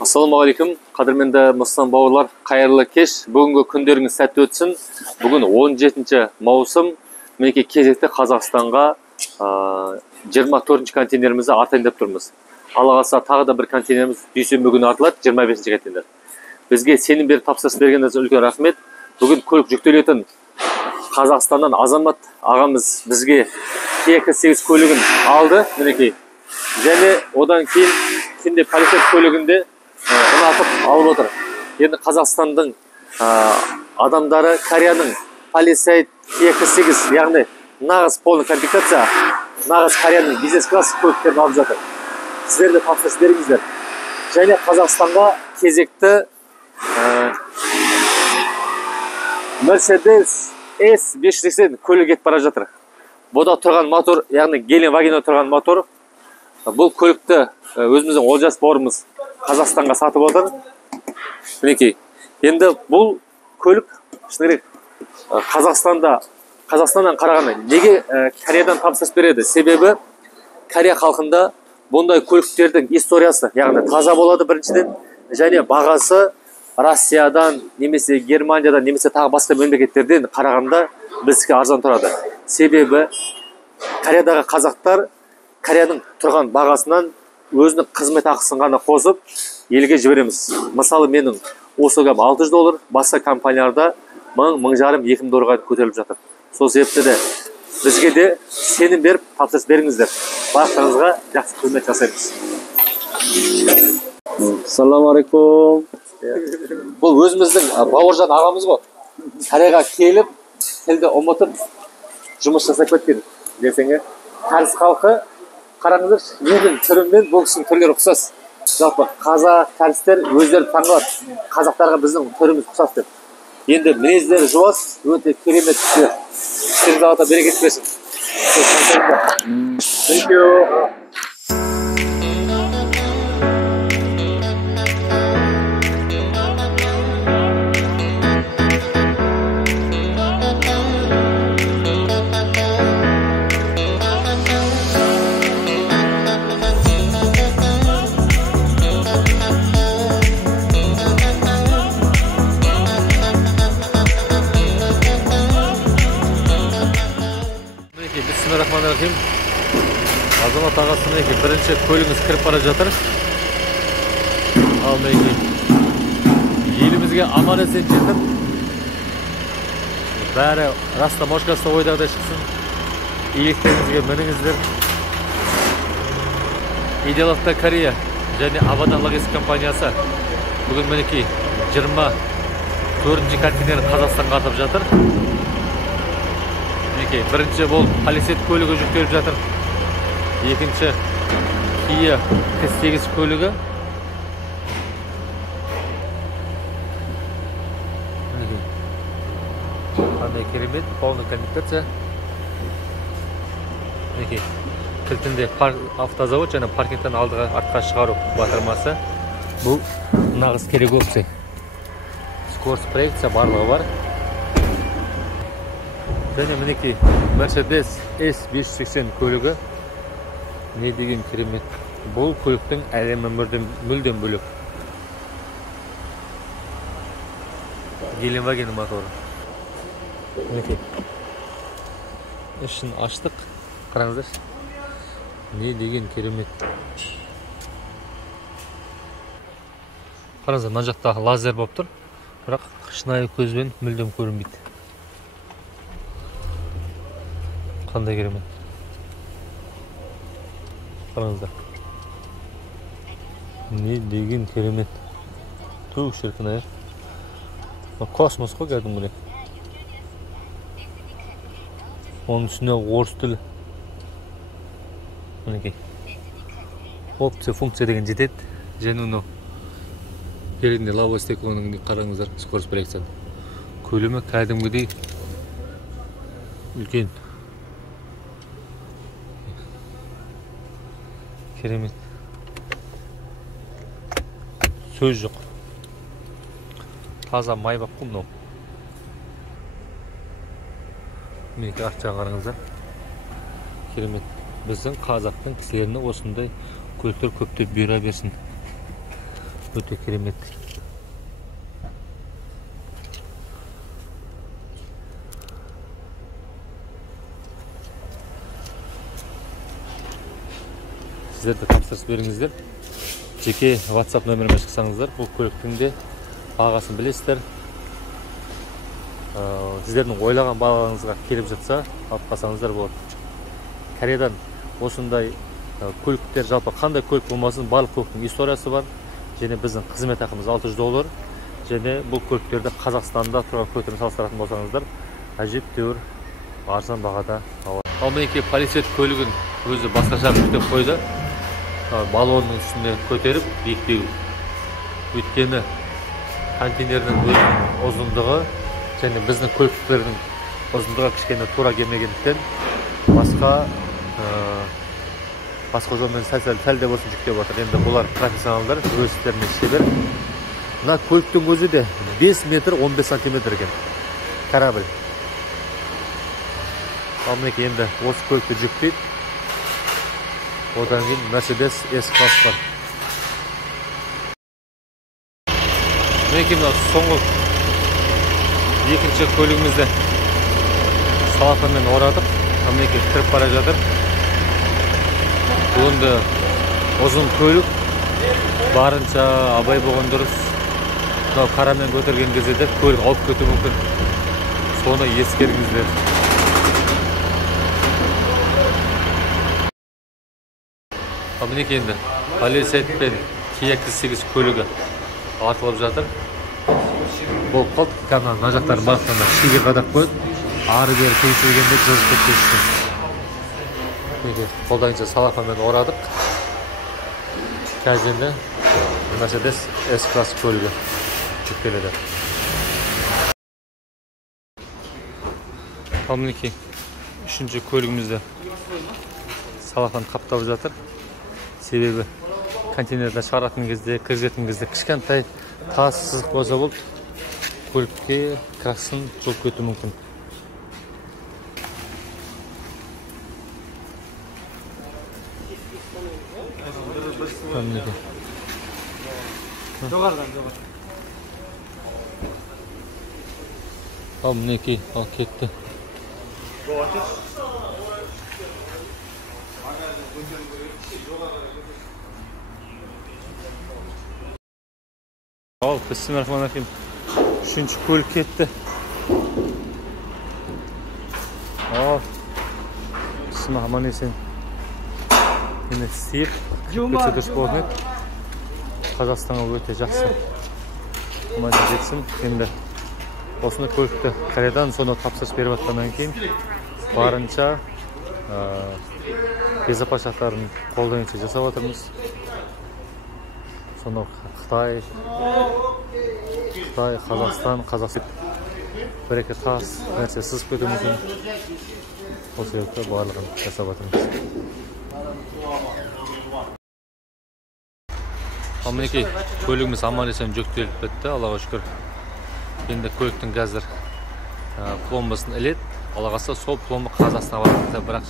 Assalamualaikum, qadrmenді Müslüman bауырлар, қайырлы кеш. Бүгінгі күндеріңіз сәтті өтсін. Бүгін 17 маусым, мінекей кезекті Қазақстанға 24 контейнерімізді артайын деп тұрмыз. Алла қаласа тағы да бір контейнеріміз дүйсенбі күні артылады, 25 контейнер. Бізге сенім беріп тапсырыс бергеніңіз үлкен рахмет. Бүгін көлік жүктелетін Қазақстаннан азамат ағамыз бізге Т-8 көлігін алды, мінекей. Және одан кейін сенде полицет көлігінде ұнатып алып отыр. Енді Қазақстандың адамдары Кореяның полицет Т-8, яғни нағыз полный комплектация, нағыз Кореяның бизнес-класс көліктерін алып жатыр. Сіздер де тапсырыс беріңіздер. Және Қазақстанға кезекті Mercedes S580 көлігі кетіп бара жатыр. Бұда тұрған мотор, яғни Гелендвагенде тұрған мотор. Бұл көлікті өзіміздің Олжас бауырымыз Қазақстанға сатып отыр. Мінекей. Енді бұл көлік шынымен Қазақстаннан қарағанда неге Кореядан тапсырыс береді? Себебі Корея халқында бұндай көліктердің историясы, яғни таза болады біріншіден, және бағасы Россиядан, немесе Германиядан, немесе тағы басқа мемлекеттерден қарағанда бізге арзан тұрады. Себебі Кореядағы қазақтар Кореяның тұрған бағасынан өзінің қызмет ақысын ғана қосып елге жібереміз. Мысалы менің осыгам $600, басқа компанияларда 1000-1500, $2000 көтеріліп жатыр. Сол себепті де бізге де сенім беріп тапсырыс беріңіздер. Барлықтарыңызға жақсы қызмет жасаймыз. Ассалаумағалейкум. Бұл өзіміздің Бауыржан ағамыз ғой. Кореяға келіп, тілді ұмытып, жұмыс жасап кеткен. Десеңе, қарыс халқы қараңыздар, менің түріммен бұл кісінің түрлері ұқсас. Жалпы қазақ, кәрістер өздері таңғалады. Қазақтарға біздің түріміз ұқсас деп. Енді мінездері жуас, өте керемет кісілер. Сіздеріңіз Алла берекет берсін. Thank you. Bismillahirrahmanirrahim. Азамат ағасы мінекей бірінші көлігіңіз кіріп бара жатыр. Ал мінекей елімізге аман есен жетіп, бәрі раста мошкасы ойдағыдай шықсын. Иеліктеріңізге мініңіздер. Идеаловта Корея және Абадан логистика компаниясы бүгін мінекей 24 контейнерін Қазақстанға артып жатыр. Бірінші бұл полицет көлігі жүктеліп жатыр. Екінші Kia Т-8 көлігі. Қандай керемет, полный комплектация. Кілтінде автозавод және паркингтен алдыға артқа шығару батырмасы. Бұл нағыз керек опция. Скорость проекция барлығы бар. Және мінекей Mercedes S580 көлігі. Не деген керемет. Бұл көліктің әлемі мүлдем бөлек. Гелендваген моторы. Мінекей. Ішін аштық. Қараңыздар. Не деген керемет. Қараңыздар, мына жақта лазер болып тұр. Бірақ шынайы көзбен мүлдем көрінбейді. Қандай керемет. Қараңыздар. Не деген керемет. Түк шіркін аяқ. Космос қой кәдімгідей. Оның үстіне орыс тілі. Мінекей. Опция, функция деген жетеді. Және оны передний лобовое стеклоның қараңыздар, скорость проекцияны. Көлемі кәдімгідей үлкен. Керемет. Сөз жоқ. Таза майбақ қой мынау. Мінекей артқа қараңыздар. Керемет. Біздің қазақтың кісілеріне осындай көліктер көптеп бұйыра берсін. Өте керемет. Сіздер де тапсырыс беріңіздер. Жеке WhatsApp нөміріме шықсаңыздар, бұл көліктің де бағасын білесіздер. Сіздердің ойлаған бағаңызға келіп жатса, алып қалсаңыздар болады. Кореядан осындай көліктер, жалпы қандай көлік болмасын, барлық көліктің историясы бар. Және біздің қызмет ақымыз $600. Және бұл көліктерді Қазақстанда тұрған көліктермен салыстыратын болсаңыздар, әжептәуір арзан бағада алады. Ал мінекей полиция көлігін өзі басқаша жүктеп қойды. Баллонның үстіне көтеріп бекіту. Өйткені контейнердің өзінің ұзындығы және біздің көліктердің ұзындығы кішкене тура келмегендіктен басқа жолмен сәл де болсын жүктеп отыр. Енді бұлар профессионалдар, өз істеріне шебер. Мына көліктің өзі де 5 метр 15 сантиметр екен. Корабль. Ал мінекей енді осы көлікті жүктейді. Одан кейін Mercedes S-класс бар. Мінекей мына соңғы екінші көлігімізді салафанмен орадық. Мінекей кіріп бара жатыр. Бұл енді ұзын көлік, барынша абай болған дұрыс. Қарамен көтерген кезде де көлік алып кетуі мүмкін. Соны ескеріңіздер. Мінекей енді Palisade пен Kia K8 көлігі артылып жатыр. Бұл қалды, мына жақтарын барлықтарына шеге қадап қойып, ары бері көйсілгенде жылжып кетпесін. Қолдайынша салафанмен орадық. Қазір енді Mercedes S-класс көлігі жүктеледі. Ал мінекей үшінші көлігімізді салафан қаптап жатыр. Себебі контейнерден шығаратын кезде, кіргізетін кезде кішкентай тас сызық болса болды, көлікке красын жол кетуі мүмкін. Ал мінекей, ал кетті. Ал, Bismillahirrahmanirrahim. Үшінші көлік кетті. Ал, Bismillahirrahmanirrahim. Мені істейіп, өте дұрыс болатын еді. Қазақстанға өте жақсы. Аман жетсін. Енді осыны көлікті Кореядан соны тапсырыс беріп жатқаннан кейін барынша безопасностьтарын қолданынша жасап жатырмыз. Соны Қытай, Қазақстан бір-екі тас нәрсе сызып кетуі мүмкін. Осы себепті барлығын жасап жатырмыз. Ал мінекей көлігіміз аман-есен жүктеліп бітті, Аллаға шүкір. Енді көліктің қазір пломбасын іледі. Алла қаласа сол пломба Қазақстанға барады, бірақ